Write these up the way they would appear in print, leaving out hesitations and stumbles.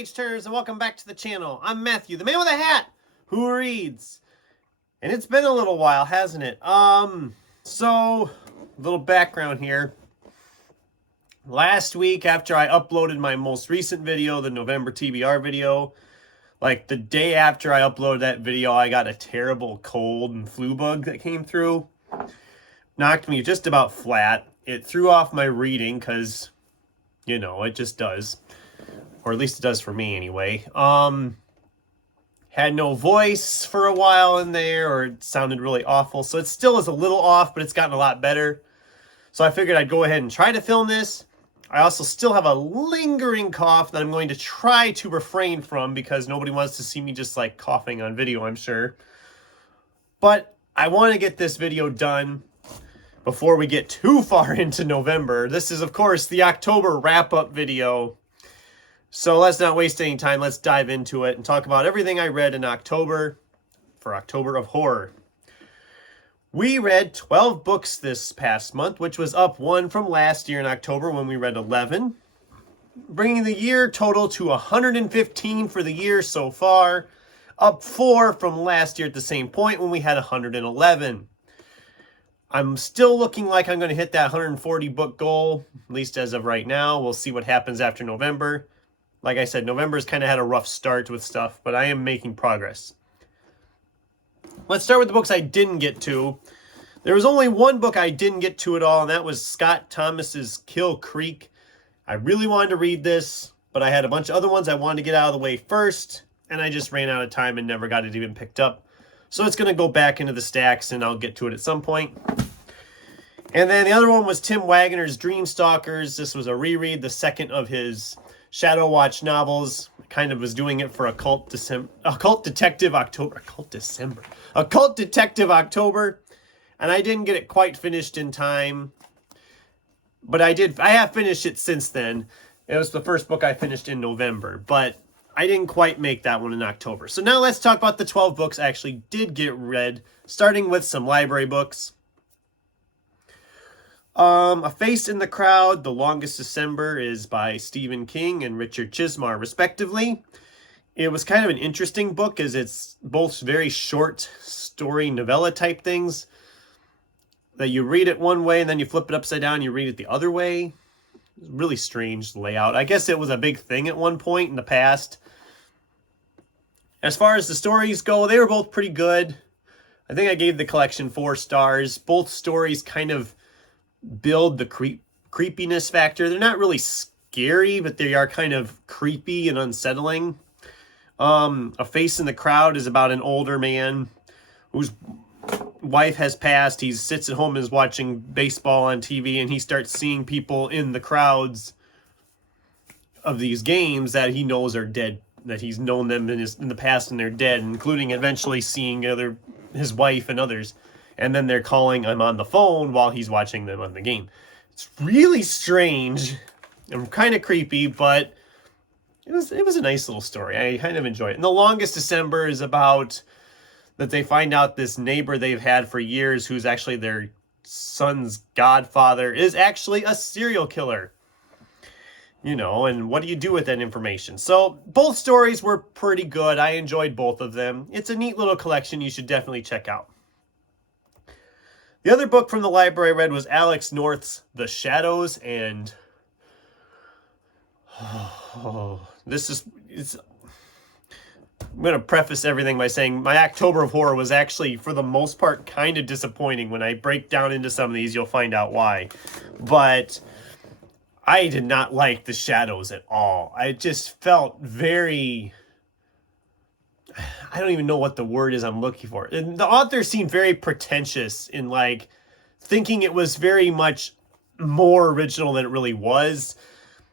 page turners, and welcome back to the channel. I'm Matthew, the man with a hat who reads. And it's been a little while, hasn't it? So, a little background here. Last week, after I uploaded my most recent video, the November TBR video, like the day after I uploaded that video, I got a terrible cold and flu bug that came through. Knocked me just about flat. It threw off my reading because, you know, it just does. Or at least it does for me anyway. Had no voice for a while in there, or it sounded really awful. So it still is a little off, but it's gotten a lot better. So I figured I'd go ahead and try to film this. I also still have a lingering cough that I'm going to try to refrain from because nobody wants to see me just like coughing on video, I'm sure. But I want to get this video done before we get too far into November. This is, of course, the October wrap-up video. So let's not waste any time. Let's dive into it and talk about everything I read in October for October of Horror. We read 12 books this past month, which was up 1 from last year in October when we read 11, bringing the year total to 115 for the year so far, up 4 from last year at the same point when we had 111. I'm still looking like I'm going to hit that 140 book goal, at least as of right now. We'll see what happens after November. Like I said, November's kind of had a rough start with stuff, but I am making progress. Let's start with the books I didn't get to. There was only one book I didn't get to at all, and that was Scott Thomas's Kill Creek. I really wanted to read this, but I had a bunch of other ones I wanted to get out of the way first, and I just ran out of time and never got it even picked up. So it's going to go back into the stacks, and I'll get to it at some point. And then the other one was Tim Wagner's Dream Stalkers. This was a reread, the second of his Shadow Watch novels. Kind of was doing it for Occult Detective October. And I didn't get it quite finished in time. But I have finished it since then. It was the first book I finished in November. But I didn't quite make that one in October. So now let's talk about the 12 books I actually did get read. Starting with some library books. A Face in the Crowd, The Longest December is by Stephen King and Richard Chismar, respectively. It was kind of an interesting book as it's both very short story novella type things that you read it one way and then you flip it upside down and you read it the other way. Really strange layout. I guess it was a big thing at one point in the past. As far as the stories go, they were both pretty good. I think I gave the collection 4 stars. Both stories kind of build the creepiness factor. They're not really scary, but they are kind of creepy and unsettling. A Face in the Crowd is about an older man whose wife has passed. He sits at home and is watching baseball on TV, and he starts seeing people in the crowds of these games that he knows are dead, that he's known them in the past and they're dead, including eventually seeing his wife and others. And then they're calling him on the phone while he's watching them on the game. It's really strange and kind of creepy, but it was a nice little story. I kind of enjoyed it. And The Longest December is about that they find out this neighbor they've had for years, who's actually their son's godfather, is actually a serial killer. You know, and what do you do with that information? So both stories were pretty good. I enjoyed both of them. It's a neat little collection you should definitely check out. The other book from the library I read was Alex North's The Shadows, and I'm going to preface everything by saying my October of Horror was actually, for the most part, kind of disappointing. When I break down into some of these, you'll find out why. But I did not like The Shadows at all. I just felt very... I don't even know what the word is I'm looking for. And the author seemed very pretentious in like thinking it was very much more original than it really was.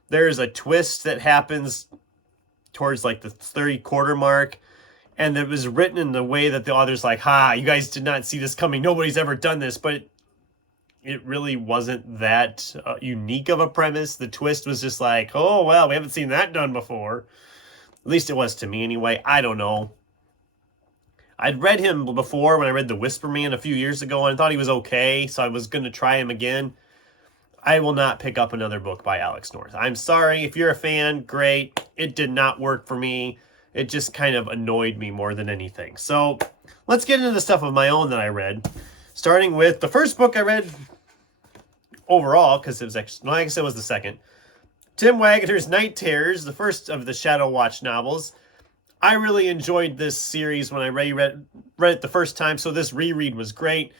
There's a twist that happens towards like the 30-quarter mark, and it was written in the way that the author's like, you guys did not see this coming. Nobody's ever done this, but it really wasn't that unique of a premise. The twist was just like, oh, well, we haven't seen that done before. At least it was to me anyway. I don't know. I'd read him before when I read The Whisper Man a few years ago, and I thought he was okay, so I was going to try him again. I will not pick up another book by Alex North. I'm sorry. If you're a fan, great. It did not work for me. It just kind of annoyed me more than anything. So let's get into the stuff of my own that I read. Starting with the first book I read overall, because it was actually, like I said, it was the second. Tim Wagner's Night Terrors, the first of the Shadow Watch novels. I really enjoyed this series when I read it the first time, so this reread was great.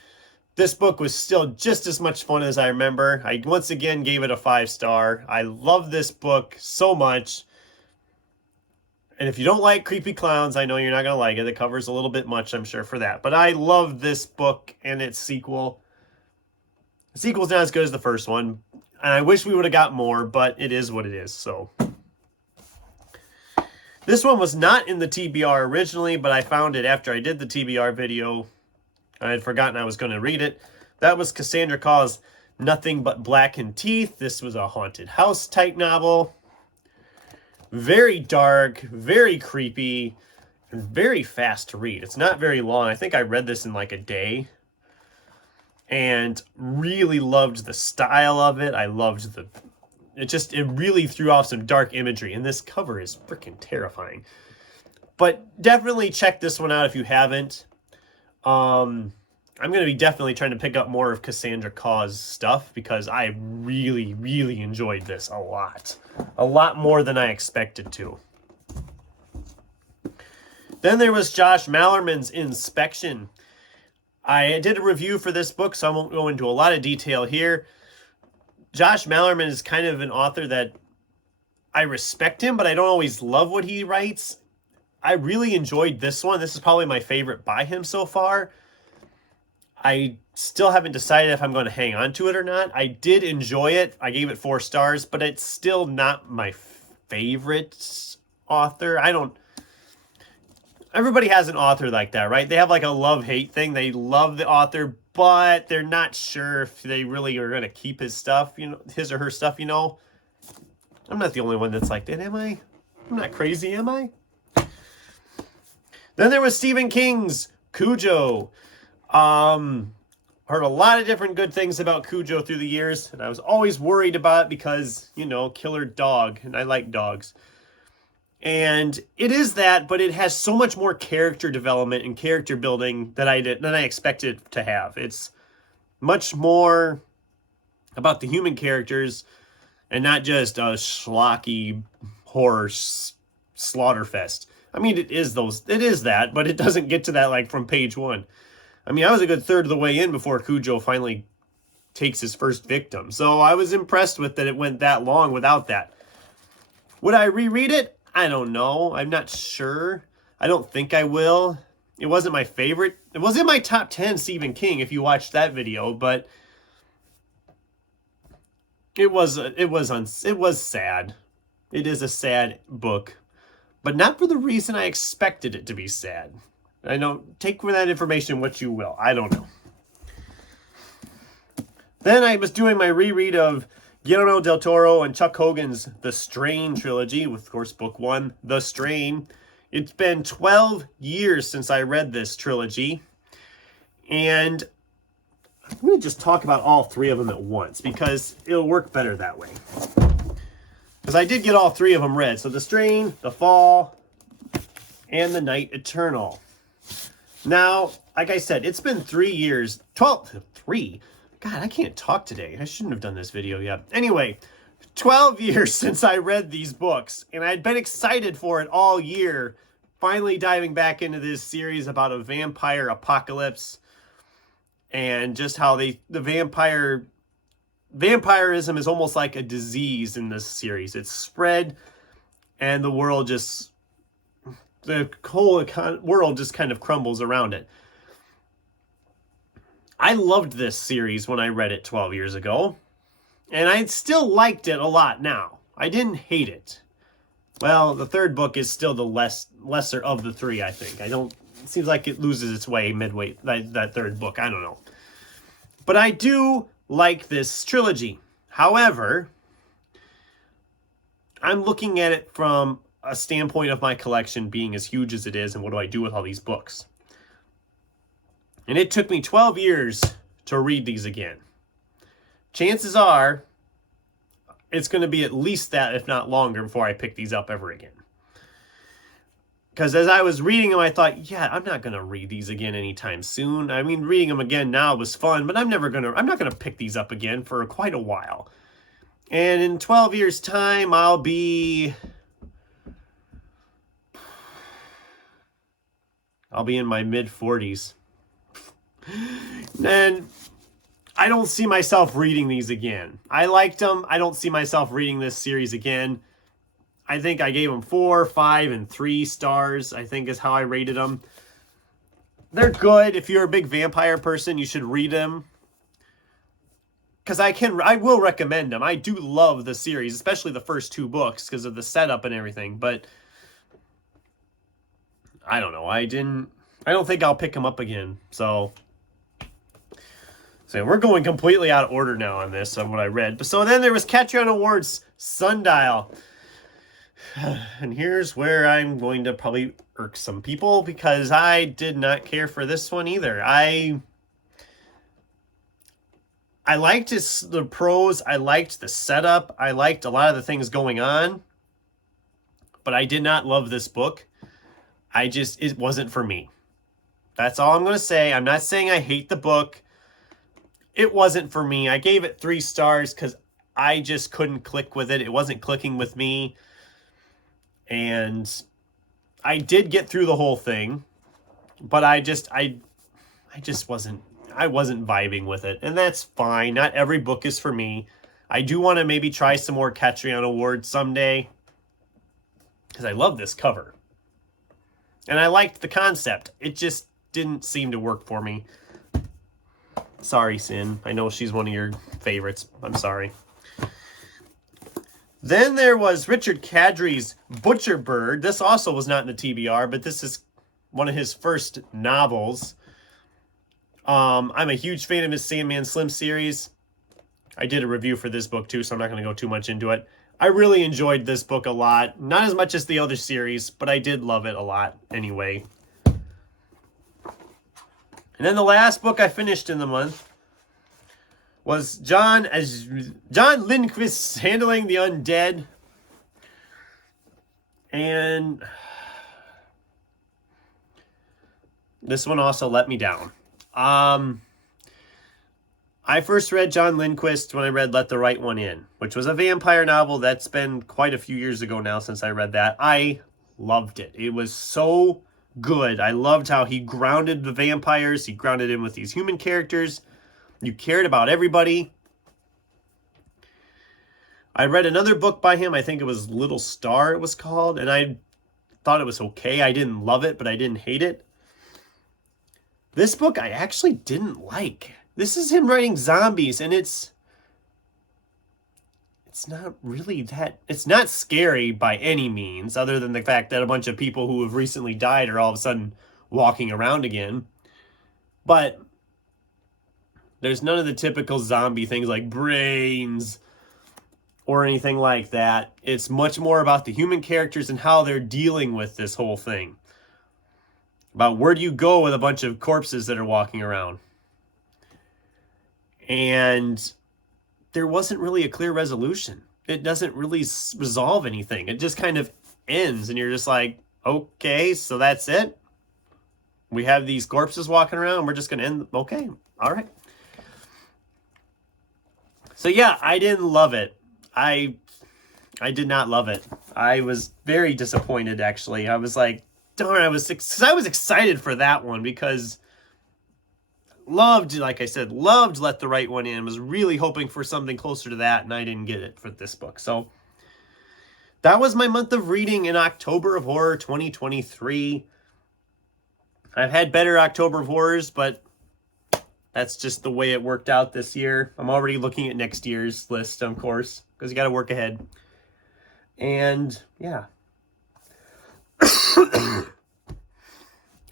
This book was still just as much fun as I remember. I once again gave it a 5-star. I love this book so much. And if you don't like creepy clowns, I know you're not going to like it. It covers a little bit much, I'm sure, for that. But I love this book and its sequel. The sequel's not as good as the first one. And I wish we would have got more, but it is what it is. So this one was not in the TBR originally, but I found it after I did the TBR video. I had forgotten I was going to read it. That was Cassandra Caw's Nothing But Blackened Teeth. This was a haunted house type novel. Very dark, very creepy, and very fast to read. It's not very long. I think I read this in like a day. And really loved the style of it. I loved it really threw off some dark imagery. And this cover is freaking terrifying. But definitely check this one out if you haven't. I'm going to be definitely trying to pick up more of Cassandra Caw's stuff because I really, really enjoyed this a lot. A lot more than I expected to. Then there was Josh Mallerman's Inspection. I did a review for this book, so I won't go into a lot of detail here. Josh Mallerman is kind of an author that I respect him, but I don't always love what he writes. I really enjoyed this one. This is probably my favorite by him so far. I still haven't decided if I'm going to hang on to it or not. I did enjoy it. I gave it 4 stars, but it's still not my favorite author. Everybody has an author like that, right? They have like a love-hate thing. They love the author, but they're not sure if they really are going to keep his stuff, his or her stuff, I'm not the only one that's like that, am I? I'm not crazy, am I? Then there was Stephen King's Kujo. Heard a lot of different good things about Kujo through the years, and I was always worried about it because, killer dog, and I like dogs. And it is that, but it has so much more character development and character building than I expected it to have. It's much more about the human characters and not just a schlocky horror slaughterfest. I mean, it is that, but it doesn't get to that like from page 1. I mean, I was a good third of the way in before Kujo finally takes his first victim. So I was impressed with that it went that long without that. Would I reread it? I don't know. I'm not sure. I don't think I will. It wasn't my favorite. It was in my top 10 Stephen King if you watched that video, but it was sad. It is a sad book, but not for the reason I expected it to be sad. I don't take with that information what you will. I don't know. Then I was doing my reread of Guillermo del Toro and Chuck Hogan's The Strain trilogy, with, of course, book 1, The Strain. It's been 12 years since I read this trilogy, and I'm going to just talk about all 3 of them at once, because it'll work better that way. Because I did get all 3 of them read. So The Strain, The Fall, and The Night Eternal. Now, like I said, it's been 3 years. 3? God, I can't talk today. I shouldn't have done this video yet. Anyway, 12 years since I read these books, and I'd been excited for it all year, finally diving back into this series about a vampire apocalypse and just how vampirism is almost like a disease in this series. It's spread, and the whole world just kind of crumbles around it. I loved this series when I read it 12 years ago, and I still liked it a lot now. I didn't hate it. Well, the 3rd book is still the lesser of the 3, I think. It seems like it loses its way midway, that 3rd book. I don't know. But I do like this trilogy. However, I'm looking at it from a standpoint of my collection being as huge as it is, and what do I do with all these books? And it took me 12 years to read these again. Chances are it's going to be at least that, if not longer, before I pick these up ever again. Because as I was reading them, I thought, yeah, I'm not going to read these again anytime soon. I mean, reading them again now was fun, but I'm not going to pick these up again for quite a while. And in 12 years' time, I'll be in my mid-40s. And I don't see myself reading these again. I liked them. I don't see myself reading this series again. I think I gave them 4, 5, and 3 stars, I think is how I rated them. They're good. If you're a big vampire person, you should read them. Because I will recommend them. I do love the series, especially the first 2 books because of the setup and everything. But I don't know. I don't think I'll pick them up again. So we're going completely out of order now on this, on what I read. So then there was Caton Awards Sundial. And here's where I'm going to probably irk some people, because I did not care for this one either. I liked the prose. I liked the setup. I liked a lot of the things going on. But I did not love this book. It wasn't for me. That's all I'm going to say. I'm not saying I hate the book. It wasn't for me. I gave it 3 stars because I just couldn't click with it. It wasn't clicking with me. And I did get through the whole thing, but I wasn't vibing with it. And that's fine. Not every book is for me. I do want to maybe try some more Caton Awards someday, because I love this cover. And I liked the concept. It just didn't seem to work for me. Sorry, Sin. I know she's one of your favorites. I'm sorry. Then there was Richard Kadri's Butcher Bird. This also was not in the TBR, but this is one of his first novels. I'm a huge fan of his Sandman Slim series. I did a review for this book too, so I'm not going to go too much into it. I really enjoyed this book a lot. Not as much as the other series, but I did love it a lot anyway. And then the last book I finished in the month was John Lindquist's Handling the Undead. And this one also let me down. I first read John Lindquist when I read Let the Right One In, which was a vampire novel. That's been quite a few years ago now since I read that. I loved it. It was so good. I loved how he grounded the vampires. He grounded in with these human characters. You cared about everybody. I read another book by him. I think it was Little Star it was called. And I thought it was okay. I didn't love it, but I didn't hate it. This book I actually didn't like. This is him writing zombies, and it's not really that... It's not scary by any means, other than the fact that a bunch of people who have recently died are all of a sudden walking around again. But there's none of the typical zombie things like brains or anything like that. It's much more about the human characters and how they're dealing with this whole thing. About where do you go with a bunch of corpses that are walking around. And there wasn't really a clear resolution. It doesn't really resolve anything. It just kind of ends, and you're just like, okay, so that's it? We have these corpses walking around, and we're just going to end? Okay, all right. So yeah, I didn't love it. I did not love it. I was very disappointed, actually. I was like, darn, I was excited for that one because... like I said, loved Let the Right One In. Was really hoping for something closer to that, and I didn't get it for this book. So that was my month of reading in October of Horror 2023. I've had better October of Horrors, but that's just the way it worked out this year. I'm already looking at next year's list, of course, because you got to work ahead. And yeah.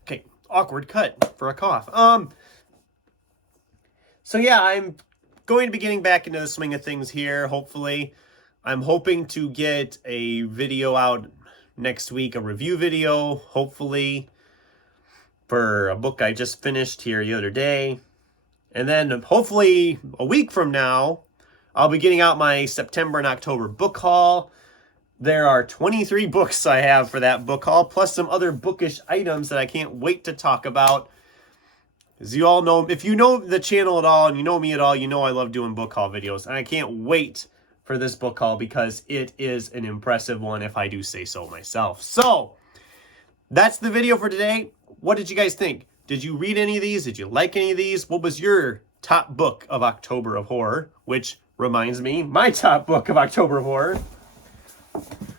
Okay, awkward cut for a cough. So yeah, I'm going to be getting back into the swing of things here, hopefully. I'm hoping to get a video out next week, a review video, hopefully, for a book I just finished here the other day. And then hopefully a week from now, I'll be getting out my September and October book haul. There are 23 books I have for that book haul, plus some other bookish items that I can't wait to talk about. As you all know, if you know the channel at all and you know me at all, you know I love doing book haul videos. And I can't wait for this book haul because it is an impressive one if I do say so myself. So, that's the video for today. What did you guys think? Did you read any of these? Did you like any of these? What was your top book of October of Horror? Which reminds me, my top book of October of Horror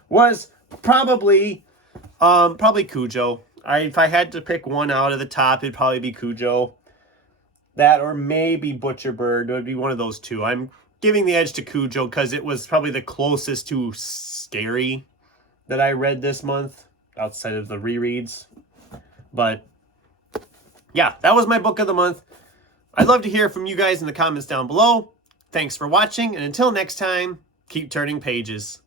was probably Kujo. If I had to pick one out of the top, it'd probably be Kujo. That or maybe Butcher Bird. It would be one of those two. I'm giving the edge to Kujo because it was probably the closest to scary that I read this month, outside of the rereads. But yeah, that was my book of the month. I'd love to hear from you guys in the comments down below. Thanks for watching, and until next time, keep turning pages.